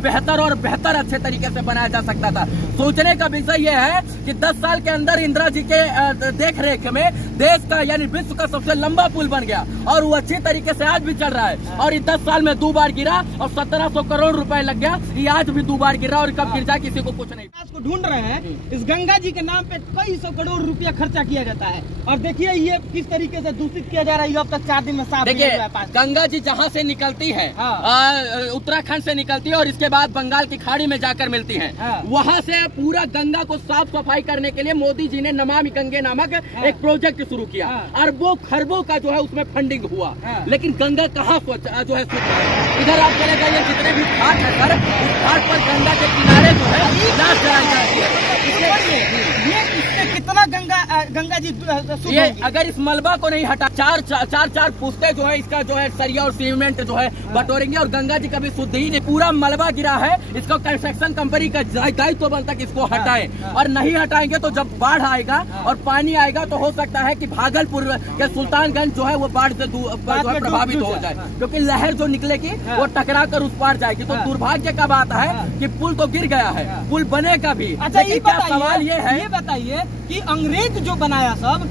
बेहतर और बेहतर अच्छे तरीके से बनाया जा सकता था। सोचने का विषय यह है कि 10 साल के अंदर इंदिरा जी के देख रेख में देश का यानी विश्व का सबसे लंबा पुल बन गया और वो अच्छी तरीके से आज भी चल रहा है। और ये 10 साल में 2 बार गिरा और 1700 करोड़ रुपए लग गया। ये आज भी 2 बार गिरा और कब गिर जाए किसी को कुछ नहीं। को ढूंढ रहे हैं इस गंगा जी के नाम पे कई सौ करोड़ रुपया खर्चा किया जाता है और देखिए ये किस तरीके से दूषित किया जा रहा है। अब तक 4 दिन में साफ। देखिए गंगा जी जहाँ से निकलती है उत्तराखंड से निकलती है और इसके बाद बंगाल की खाड़ी में जाकर मिलती है। वहाँ से पूरा गंगा को साफ सफाई करने के लिए मोदी जी ने नमामि गंगे नामक एक प्रोजेक्ट शुरू किया। अरबों खरबों का जो है उसमें फंडिंग हुआ, लेकिन गंगा कहाँ जो है शुद्ध है। इधर आप चले जाइए जितने भी घाट है सर, उस घाट पर गंगा के किनारे जो है लाश जलाई जाती है। इससे कितना गंगा जी ये अगर इस मलबा को नहीं हटा चार पुश्ते जो है इसका जो है सरिया और सीमेंट जो है बटोरेंगे और गंगा जी कभी शुद्ध ही नहीं। पूरा मलबा गिरा है, इसको कंस्ट्रक्शन कंपनी का दायित्व बनता है कि इसको हटाएं और नहीं हटाएंगे तो जब बाढ़ आएगा और पानी आएगा तो हो सकता है कि भागलपुर के सुल्तानगंज जो है वो बाढ़ से प्रभावित हो जाए, क्योंकि लहर जो निकलेगी वो टकरा कर उस पार जाएगी। तो दुर्भाग्य का बात है कि पुल तो गिर गया है, पुल बनेगा भी। अच्छा ये सवाल ये बताइए कि अंग्रेज जो बनाया सब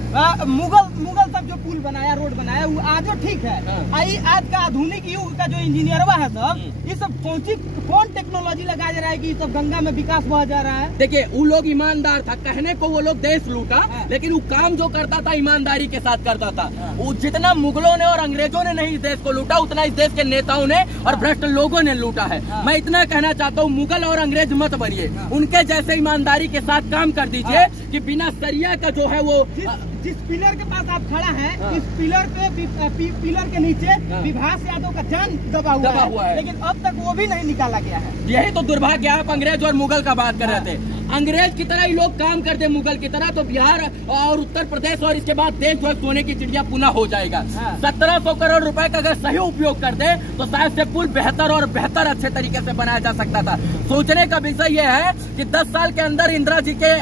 मुगल सब जो पुल बनाया रोड बनाया वो आज ठीक है। आज का आधुनिक युग का जो इंजीनियरवा है सब ये सब कौन टेक्नोलॉजी लगाया जा रहा है कि सब गंगा में विकास हुआ जा रहा है। देखिए वो लोग ईमानदार था, कहने को वो लोग देश लूटा लेकिन वो काम जो करता था ईमानदारी के साथ करता था। वो जितना मुगलों ने और अंग्रेजों ने नहीं इस देश को लूटा उतना इस देश के नेताओं ने और भ्रष्ट लोगों ने लूटा है। मैं इतना कहना चाहता हूँ मुगल और अंग्रेज मत बनिए, उनके जैसे ईमानदारी के साथ काम कर दीजिए कि बिना सरिया का जो है वो जिस पिलर के पास आप खड़ा हैं इस पिलर पे पिलर के नीचे विभास यादव का जान दबा हुआ है, लेकिन अब तक वो भी नहीं निकाला गया है। यही तो दुर्भाग्य है। आप अंग्रेज और मुगल का बात कर रहे थे, अंग्रेज की तरह ही लोग काम करते मुगल की तरह तो बिहार और उत्तर प्रदेश और इसके बाद देश जो है सोने की चिड़िया पुनः हो जाएगा। 1700 करोड़ रुपए का अगर सही उपयोग कर दे तो शायद से पुल बेहतर और बेहतर अच्छे तरीके से बनाया जा सकता था। सोचने का विषय यह है कि 10 साल के अंदर इंदिरा जी के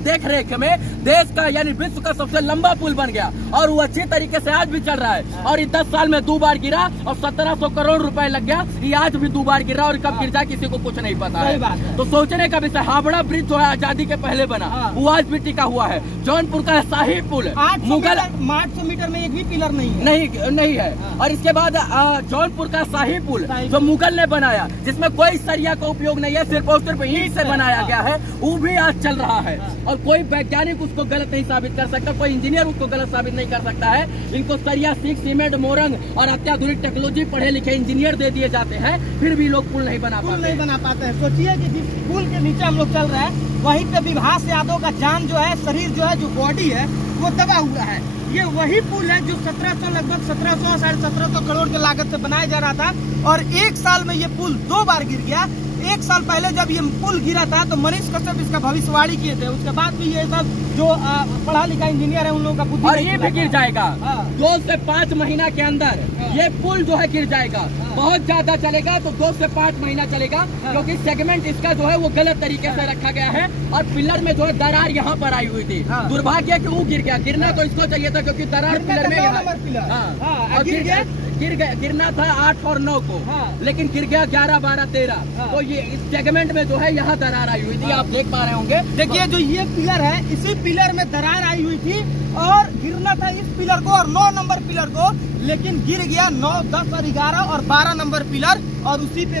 देख रेख में देश का यानी विश्व का सबसे लंबा पुल बन गया और वो अच्छी तरीके से आज भी चल रहा है। और ये 10 साल में 2 बार गिरा और 1700 करोड़ रुपए लग गया। ये आज भी 2 बार गिरा और कब गिर जाए किसी को कुछ नहीं पता है। तो सोचने का विषय हावड़ा ब्रिज जो है आजादी के पहले बना वो आज भी टिका हुआ है। जौनपुर का शाही पुल मुगल 800 मीटर में एक भी पिलर नहीं है। और इसके बाद जौनपुर का शाही पुल जो मुगल ने बनाया जिसमें कोई सरिया का उपयोग नहीं है, सिर्फ और सिर्फ ईंट से बनाया गया है, वो भी आज चल रहा है। और कोई वैज्ञानिक उसको गलत नहीं साबित कर सकता, कोई इंजीनियर उसको गलत साबित नहीं कर सकता है। इनको सरिया सीख सीमेंट मोरंग और अत्याधुनिक टेक्नोलॉजी पढ़े लिखे इंजीनियर दे दिए जाते हैं, फिर भी लोग पुल नहीं बना पाते हैं। सोचिए कि जिस पुल के नीचे हम लोग चल रहे हैं वहीं पे विभास यादव का जान जो है, शरीर जो है, जो बॉडी है वो दबा हुआ है। ये वही पुल है जो 1700 लगभग 1700 साढ़े 1700 करोड़ के लागत से बनाया जा रहा था और 1 साल में ये पुल 2 बार गिर गया। 1 साल पहले जब ये पुल गिरा था तो मनीष कश्यप इसका भविष्यवाणी किए थे, उसके बाद भी ये सब जो पढ़ा लिखा इंजीनियर है उन लोगों का बुद्धि और ये भी गिर जाएगा। 2 से 5 महीना के अंदर ये पुल जो है गिर जाएगा। बहुत ज्यादा चलेगा तो 2 से 5 महीना चलेगा, क्योंकि सेगमेंट इसका जो है वो गलत तरीके से रखा गया है और पिलर में जो है दरार यहाँ पर आई हुई थी। दुर्भाग्य कि वो गिर गया, गिरना तो इसको चाहिए था क्योंकि दरार पिलर में गिरना था 8 और 9 को, लेकिन गिर गया 11, 12, 13। तो ये इस सेगमेंट में जो है यहाँ दरार आई हुई थी, आप देख पा रहे होंगे। देखिए जो ये पिलर है इसी पिलर में दरार आई हुई थी और गिरना था इस पिलर को और 9 नंबर पिलर को, लेकिन गिर गया 9, 10 और 11 और 12 नंबर पिलर। और उसी पे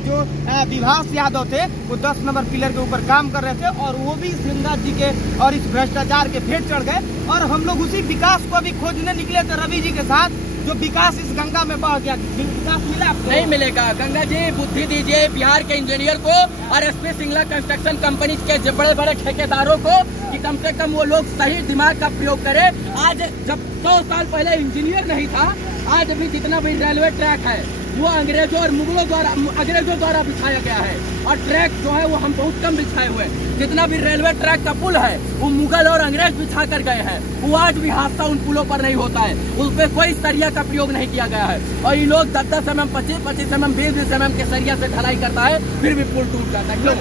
जो विभास यादव थे वो 10 नंबर पिलर के ऊपर काम कर रहे थे और वो भी गंगा जी के और इस भ्रष्टाचार के भेंट चढ़ गए। और हम लोग उसी विकास को अभी खोजने निकले थे रवि जी के साथ, जो विकास इस गंगा में बह गया। विकास मिला आपको? नहीं मिलेगा। गंगा जी बुद्धि दीजिए बिहार के इंजीनियर को और एसपी सिंगला कंस्ट्रक्शन कंपनी के बड़े बड़े ठेकेदारों को कि कम से कम वो लोग सही दिमाग का प्रयोग करें। आज जब 100 साल पहले इंजीनियर नहीं था, आज भी जितना भी रेलवे ट्रैक है वो अंग्रेजों और मुगलों द्वारा बिछाया गया है और ट्रैक जो है वो हम बहुत कम बिछाए हुए हैं। जितना भी रेलवे ट्रैक का पुल है वो मुगल और अंग्रेज बिछा कर गए हैं। वो आज भी हादसा उन पुलों पर नहीं होता है, उस पर कोई सरिया का प्रयोग नहीं किया गया है। और ये लोग 10-10 mm, 25-25 mm, 20-20 mm के सरिया से ढलाई करता है, फिर भी पुल टूट जाता है। क्यों?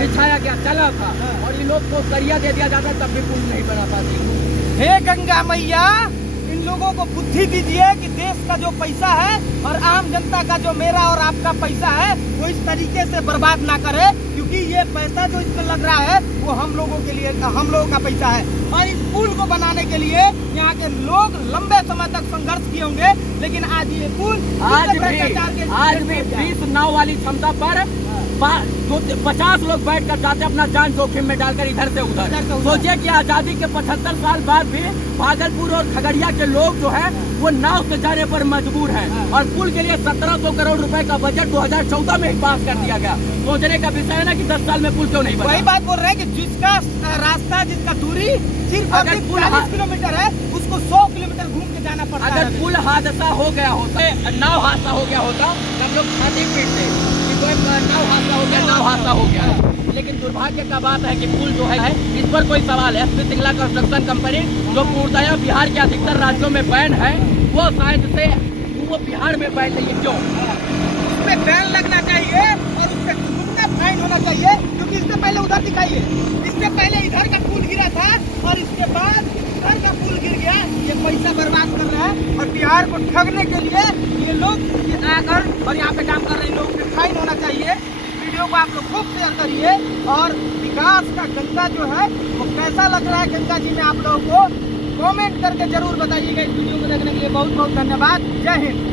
बिछाया गया, चला था और ये लोग को सरिया दे दिया जाता है तब भी पुल नहीं बना पाती। हे गंगा मैया, इन लोगों को बुद्धि दीजिए कि देश का जो पैसा है और आम जनता का जो मेरा और आपका पैसा है वो इस तरीके से बर्बाद ना करे, क्योंकि ये पैसा जो इसमें लग रहा है वो हम लोगों के लिए, हम लोगों का पैसा है। और इस पुल को बनाने के लिए यहाँ के लोग लंबे समय तक संघर्ष किए होंगे, लेकिन आज ये पुल आज भी 20 नाव वाली क्षमता पर 50 लोग बैठ कर जाते अपना जान जोखिम में डालकर इधर से उधर। सोचिए कि आजादी के 75 साल बाद भी भागलपुर और खगड़िया के लोग जो है वो नाव से जाने पर मजबूर हैं। और पुल के लिए 1700 करोड़ रुपए का बजट 2014 में ही पास कर दिया गया। सोचने का विषय है ना कि 10 साल में पुल क्यों नहीं बना। वही बात बोल रहे हैं कि जिसका रास्ता, जिसका दूरी सिर्फ 40 किलोमीटर है, उसको 100 किलोमीटर घूम के जाना पड़ता है। अगर पुल हादसा हो गया होता, नाव हादसा हो गया होता, हम लोग खाते पीटते कि कोई नाव हादसा हो गया, नाव हादसा हो गया। लेकिन दुर्भाग्य का बात है कि पुल जो है इस पर कोई सवाल है। एसपी सिंगला कंस्ट्रक्शन कंपनी जो पूर्णतः बिहार के अधिकतर राज्यों में बैन है, वो शायद से वो बिहार में बैन नहीं है। क्यों? उस पे बैन लगना चाहिए और उस पे दुगना फाइन होना चाहिए, क्योंकि इससे पहले उधर दिखाइए, इससे पहले इधर का पुल गिरा था और इसके बाद इधर का पुल गिर गया। ये पैसा बर्बाद कर रहा है और बिहार को ठगने के लिए ये लोग आकर और यहाँ पे काम कर रहे हैं। लोग पे फाइन होना चाहिए। वीडियो को आप लोग खूब शेयर करिए और विकास का गंगा जो है वो कैसा लग रहा है गंगा जी में, आप लोगों को कमेंट करके जरूर बताइएगा। इस वीडियो को देखने के लिए बहुत बहुत धन्यवाद। जय हिंद।